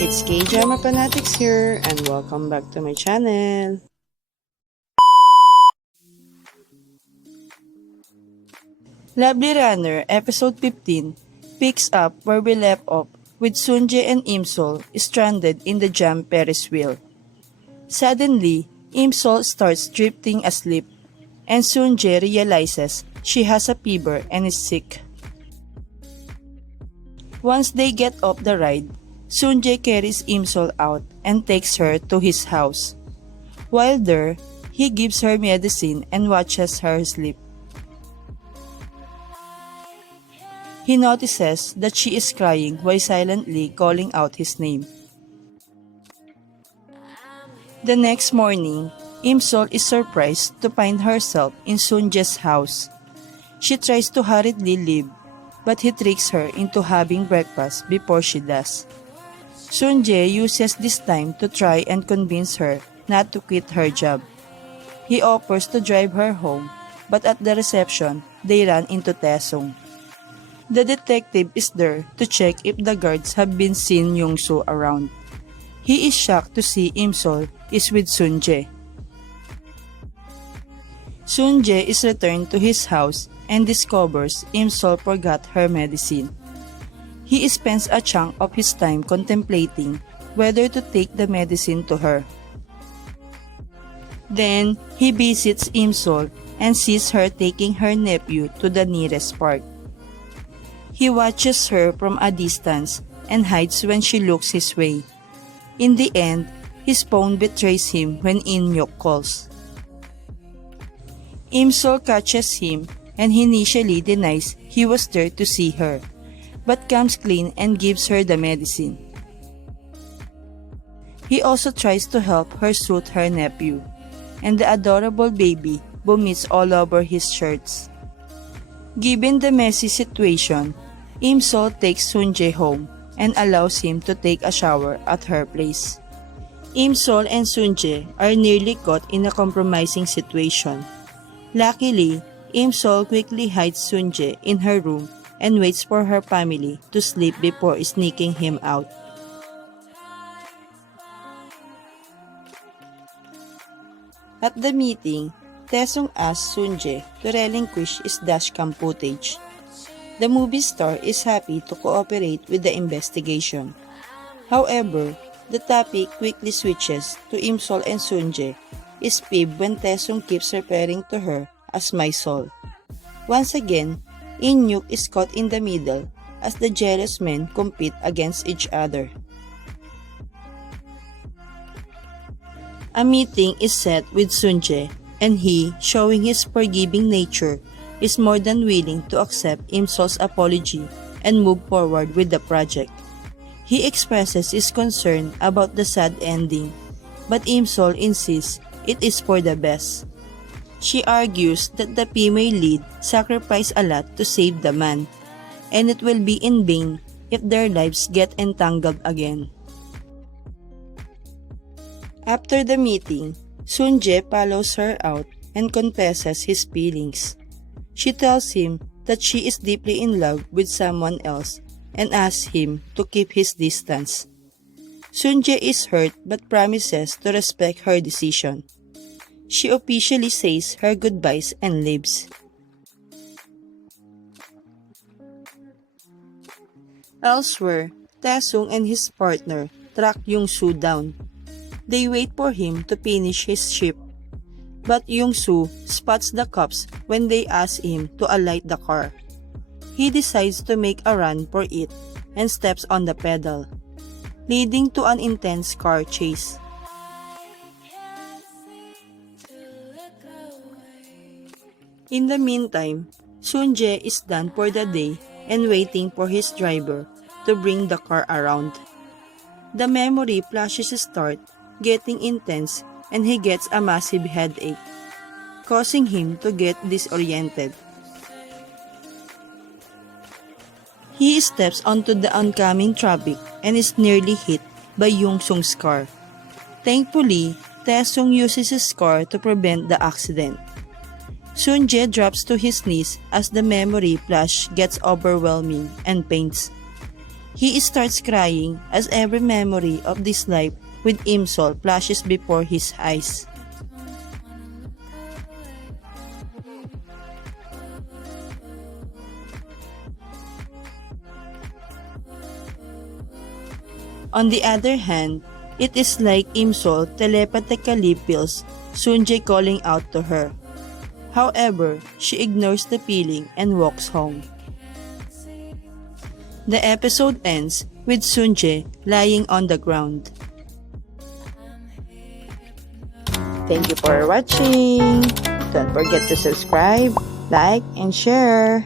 It's K-Drama Fanatics here and welcome back to my channel. Lovely Runner episode 15 picks up where we left off with Sun-Jae and Im-Sol stranded in the jam Ferris wheel. Suddenly, Im-Sol starts drifting asleep and Sun-Jae realizes she has a fever and is sick. Once they get off the ride, Sun-Jae carries Im-Sol out and takes her to his house. While there, he gives her medicine and watches her sleep. He notices that she is crying while silently calling out his name. The next morning, Im-Sol is surprised to find herself in Sun-Jae's house. She tries to hurriedly leave, but he tricks her into having breakfast before she does. Sun-Jae uses this time to try and convince her not to quit her job. He offers to drive her home, but at the reception, they run into Tae-Sung. The detective is there to check if the guards have been seen Young-Soo around. He is shocked to see Im-Sol is with Sun-Jae. Sun-Jae is returned to his house and discovers Im-Sol forgot her medicine. He spends a chunk of his time contemplating whether to take the medicine to her. Then, he visits Im-Sol and sees her taking her nephew to the nearest park. He watches her from a distance and hides when she looks his way. In the end, his phone betrays him when In-Hyuk calls. Im-Sol catches him and he initially denies he was there to see her, but comes clean and gives her the medicine. He also tries to help her soothe her nephew, and the adorable baby vomits all over his shirts. Given the messy situation, Im-Sol takes Sun-Jae home and allows him to take a shower at her place. Im-Sol and Sun-Jae are nearly caught in a compromising situation. Luckily, Im-Sol quickly hides Sun-Jae in her room and waits for her family to sleep before sneaking him out. At the meeting, Tae-Sung asks Sun-Jae to relinquish his dashcam footage. The movie star is happy to cooperate with the investigation. However, the topic quickly switches to Im-Sol and Sun-Jae is peeved when Tae-Sung keeps referring to her as my soul. Once again, In-Hyuk is caught in the middle as the jealous men compete against each other. A meeting is set with Sun-Jae and he, showing his forgiving nature, is more than willing to accept Im-Sol's apology and move forward with the project. He expresses his concern about the sad ending, but Im-Sol insists it is for the best. She argues that the female lead sacrificed a lot to save the man, and it will be in vain if their lives get entangled again. After the meeting, Sun-Jae follows her out and confesses his feelings. She tells him that she is deeply in love with someone else and asks him to keep his distance. Sun-Jae is hurt but promises to respect her decision. She officially says her goodbyes and leaves. Elsewhere, Tae-Sung and his partner track Young-Soo down. They wait for him to finish his shift, but Young-Soo spots the cops when they ask him to alight the car. He decides to make a run for it and steps on the pedal, leading to an intense car chase. In the meantime, Sun-Jae is done for the day and waiting for his driver to bring the car around. The memory flashes start getting intense and he gets a massive headache, causing him to get disoriented. He steps onto the oncoming traffic and is nearly hit by Young-Soo's car. Thankfully, Tae-Sung uses his car to prevent the accident. Sun-Jae drops to his knees as the memory flash gets overwhelming and faints. He starts crying as every memory of this life with Im-sol flashes before his eyes. On the other hand, it is like Im-sol telepathically feels Sun-Jae calling out to her. However, she ignores the feeling and walks home. The episode ends with Sun-Jae lying on the ground. Thank you for watching. Don't forget to subscribe, like, and share.